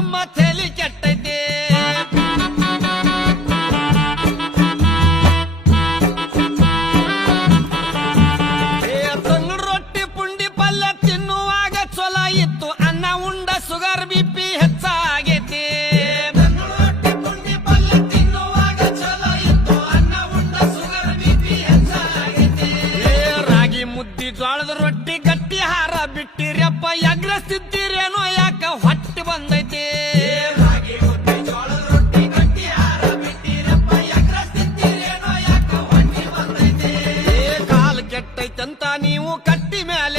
ನಿಮ್ಮ ತಲೆ ಕೆಟ್ಟೈತೆ ರೊಟ್ಟಿ ಪುಂಡಿ ಪಲ್ಯ ತಿನ್ನುವಾಗ ಅನ್ನ, ಉಂಡ ಬಿಪಿ ರೊಟ್ಟಿ ರಾಗಿ ಮುದ್ದಿ ಜೋಳದ ರೊಟ್ಟಿ ಗಟ್ಟಿ ಹಾರ ಬಿಟ್ಟಿರಪ್ಪ ಎಗ್ರಸ್ತಿದ್ದಿ Dime a